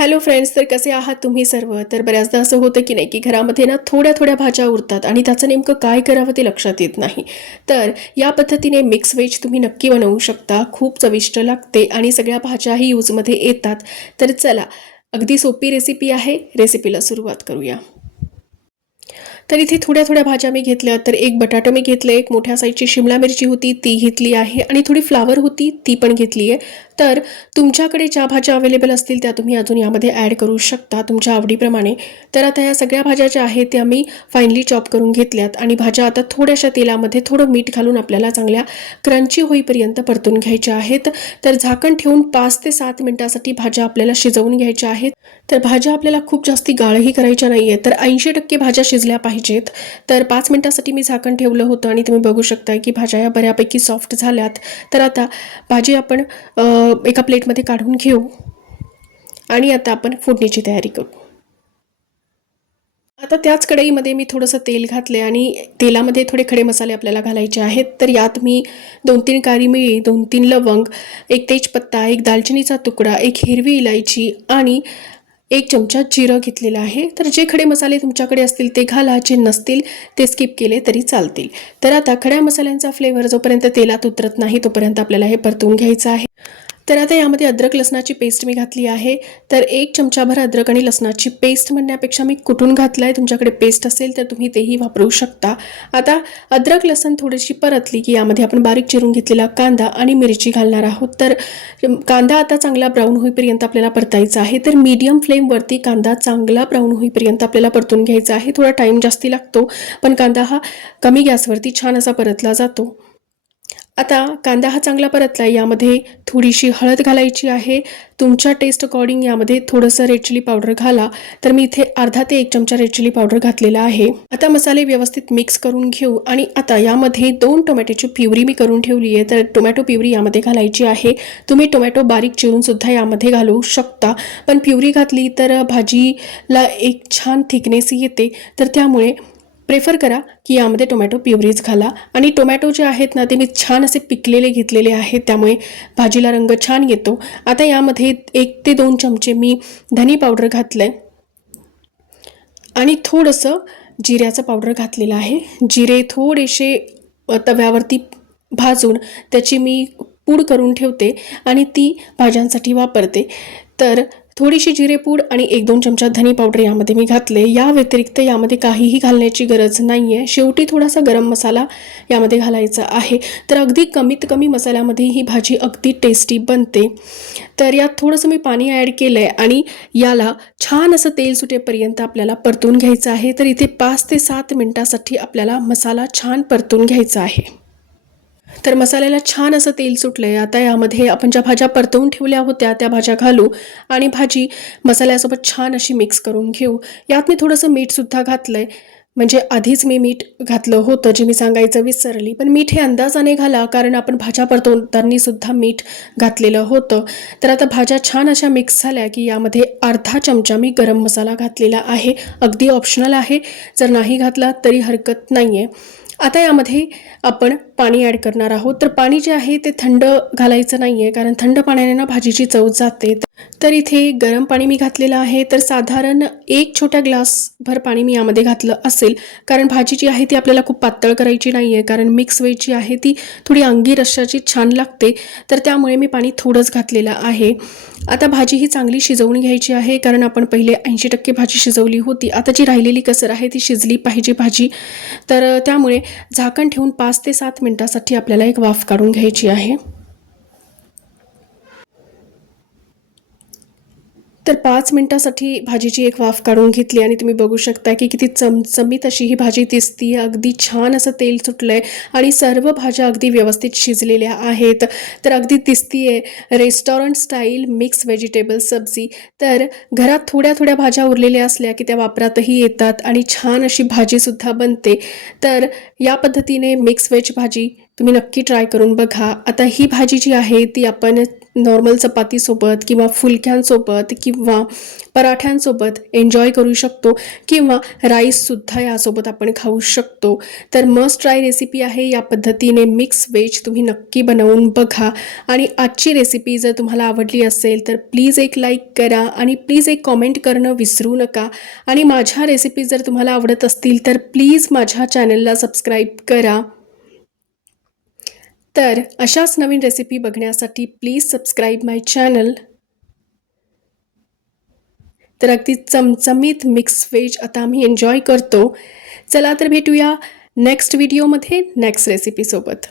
Hello friends, तर कसे आहात तुम्ही सर्व? तर बऱ्याचदा असं होतं की नाही की घरामध्ये ना थोड्या थोड्या भाज्या उरतात आणि त्याचं नेमकं काय करावं ते लक्षात येत नाही. तर या पद्धतीने मिक्स व्हेज तुम्ही नक्की बनवू शकता. खूप चविष्ट लागते आणि सगळ्या भाज्याही यूजमध्ये येतात. तर चला, अगदी सोपी रेसिपी आहे. रेसिपीला सुरुवात करूया. तर इथे थोड्या थोड्या भाज्या मी घेतल्या. तर एक बटाटा मी घेतलं, एक मोठ्या साईजची शिमला मिरची होती ती घेतली आहे आणि थोडी फ्लावर होती ती पण घेतली आहे. तर तुमच्याकडे ज्या भाज्या अवेलेबल असतील त्या तुम्ही अजून यामध्ये ॲड करू शकता तुमच्या आवडीप्रमाणे. तर आता या सगळ्या भाज्या ज्या आहेत त्या मी फाईनली चॉप करून घेतल्यात आणि भाज्या आता थोड्याशा तेलामध्ये थोडं मीठ घालून आपल्याला चांगल्या क्रंची होईपर्यंत परतून घ्यायच्या आहेत. तर झाकण ठेवून 5 ते 7 मिनिटांसाठी भाज्या आपल्याला शिजवून घ्यायच्या आहेत. तर भाज्या आपल्याला खूप जास्ती गाळही करायच्या नाही आहे. तर 80% भाज्या शिजल्या पाहिजेत. तर 5 मिनिटांसाठी मी झाकण ठेवलं होतं आणि तुम्ही बघू शकता की भाज्या या बऱ्यापैकी सॉफ्ट झाल्यात. तर आता भाजी आपण एका प्लेटमध्ये काढून घेऊ आणि आता आपण फोडणीची तयारी करू. आता त्याच कढईमध्ये मी थोडंसं तेल घातले आणि तेलामध्ये थोडे खडे मसाले आपल्याला घालायचे आहेत. तर यात मी 2-3 काळी मिरी, 2-3 लवंग, एक तेजपत्ता, एक दालचिनीचा तुकडा, एक हिरवी इलायची आणि 1 चमचा जिरं घेतलेलं आहे. तर जे खडे मसाले तुमच्याकडे असतील ते घाला, जे नसतील ते स्किप केले तरी चालतील. तर आता खड्या मसाल्यांचा फ्लेवर जोपर्यंत तेलात उतरत नाही तोपर्यंत आपल्याला हे परतवून घ्यायचं आहे. तर आता यामध्ये अद्रक लसणाची पेस्ट मी घातली आहे. तर 1 चमचाभर अद्रक आणि लसणाची पेस्ट म्हणण्यापेक्षा मी कुटून घातलं आहे. तुमच्याकडे पेस्ट असेल तर तुम्ही तेही वापरू शकता. आता अद्रक लसण थोडीशी परतली की यामध्ये आपण बारीक चिरून घेतलेला कांदा आणि मिरची घालणार आहोत. तर कांदा आता चांगला ब्राऊन होईपर्यंत आपल्याला परतायचा आहे. तर मीडियम फ्लेमवरती कांदा चांगला ब्राऊन होईपर्यंत आपल्याला परतून घ्यायचा आहे. थोडा टाईम जास्ती लागतो, पण कांदा हा कमी गॅसवरती छान असा परतला जातो. आता कांदा हा चांगला परतला. यामध्ये थोडीशी हळद घालायची आहे. तुमच्या टेस्ट अकॉर्डिंग यामध्ये थोडंसं रेड चिली पावडर घाला. तर मी इथे अर्धा ते 1 चमचा रेड चिली पावडर घातलेला आहे. आता मसाले व्यवस्थित मिक्स करून घेऊ आणि आता यामध्ये 2 टोमॅटोची प्युरी मी करून ठेवली आहे. तर टोमॅटो प्युरी यामध्ये घालायची आहे. तुम्ही टोमॅटो बारीक चिरून सुद्धा यामध्ये घालू शकता, पण प्युरी घातली तर भाजीला एक छान थिकनेस येते. तर त्यामुळे प्रेफर करा की यामध्ये टोमॅटो प्युरीज घाला. आणि टोमॅटो जे आहेत ना ते मी छान असे पिकलेले घेतलेले आहेत, त्यामुळे भाजीला रंग छान येतो. आता यामध्ये 1 ते 2 चमचे मी धनी पावडर घातलं आहे आणि थोडंसं जिऱ्याचं पावडर घातलेलं आहे. जिरे थोडेसे तव्यावरती भाजून त्याची मी पूड करून ठेवते आणि ती भाज्यांसाठी वापरते. तर थोडीशी जिरेपूड आणि 1-2 चमचा धनी पावडर यामध्ये मी घातले. या व्यतिरिक्त यामध्ये काहीही घालण्याची गरज नाही आहे. शेवटी थोडासा गरम मसाला यामध्ये घालायचा आहे. तर अगदी कमीत कमी मसाल्यामध्ये ही भाजी अगदी टेस्टी बनते. तर यात थोडंसं मी पाणी ॲड केलं आहे आणि याला छान असं तेल सुटेपर्यंत आपल्याला परतून घ्यायचं आहे. तर इथे 5 ते 7 मिनिटांसाठी आपल्याला मसाला छान परतून घ्यायचा आहे. तर मसाल्याला छान असं तेल सुटलं आहे. आता यामध्ये आपण ज्या भाज्या परतवून ठेवल्या होत्या त्या भाज्या घालू आणि भाजी मसाल्यासोबत छान अशी मिक्स करून घेऊ. यात मी थोडंसं मीठसुद्धा घातलं आहे. म्हणजे आधीच मी मीठ घातलं होतं, जे मी सांगायचं विसरली. पण मीठ हे अंदाजाने घाला, कारण आपण भाज्या परतवताना सुद्धा मीठ घातलेलं होतं. तर आता भाज्या छान अशा मिक्स झाल्या की यामध्ये अर्धा चमचा मी गरम मसाला घातलेला आहे. अगदी ऑप्शनल आहे, जर नाही घातला तरी हरकत नाही आहे. आता यामध्ये आपण पाणी ॲड करणार आहोत. तर पाणी जे आहे ते थंड घालायचं नाही आहे, कारण थंड पाण्याने ना भाजीची चव जाते. तर इथे गरम पाणी मी घातलेलं आहे. तर साधारण 1 छोटा ग्लासभर पाणी मी यामध्ये घातलं असेल, कारण भाजी जी आहे ती आपल्याला खूप पातळ करायची नाही आहे, कारण मिक्स व्हेज जी आहे ती थोडी अंगी रश्शाची छान लागते. तर त्यामुळे मी पाणी थोडंच घातलेलं आहे. आता भाजी ही चांगली शिजवून घ्यायची आहे, कारण आपण पहिले 80% भाजी शिजवली होती. आता जी राहिलेली कसर आहे ती शिजली पाहिजे भाजी. तर त्यामुळे झाकण ठेवून 5 ते 7 मिनिटांसाठी आपल्याला एक वाफ काढून घ्यायची आहे. तर 5 मिनिटांसाठी भाजीची एक वाफ काढून घेतली आणि तुम्ही बघू शकता की किती चमचमीत अशी ही भाजी दिसती आहे. अगदी छान असं तेल सुटलं आहे आणि सर्व भाज्या अगदी व्यवस्थित शिजलेल्या आहेत. तर अगदी दिसती आहे रेस्टॉरंट स्टाईल मिक्स व्हेजिटेबल सब्जी. तर घरात थोड्या थोड्या भाज्या उरलेल्या असल्या की त्या वापरातही येतात आणि छान अशी भाजीसुद्धा बनते. तर या पद्धतीने मिक्स व्हेज भाजी तुम्ही नक्की ट्राय करून बघा. आता ही भाजी जी आहे ती आपण नॉर्मल चपातीसोबत किंवा फुलक्यांसोबत किंवा पराठ्यांसोबत एन्जॉय करू शकतो किंवा राईससुद्धा यासोबत आपण खाऊ शकतो. तर मस्ट ट्राय रेसिपी आहे. या पद्धतीने मिक्स व्हेज तुम्ही नक्की बनवून बघा आणि आजची रेसिपी जर तुम्हाला आवडली असेल तर प्लीज एक लाईक करा आणि प्लीज एक कॉमेंट करणं विसरू नका. आणि माझ्या रेसिपी जर तुम्हाला आवडत असतील तर प्लीज माझ्या चॅनलला सबस्क्राईब करा. तर अशाच नवीन रेसिपी बघण्यासाठी प्लीज सबस्क्राईब माय चॅनल. तर अगदी चमचमीत मिक्स व्हेज आता आम्ही एन्जॉय करतो. चला तर भेटूया नेक्स्ट व्हिडिओमध्ये नेक्स्ट रेसिपीसोबत.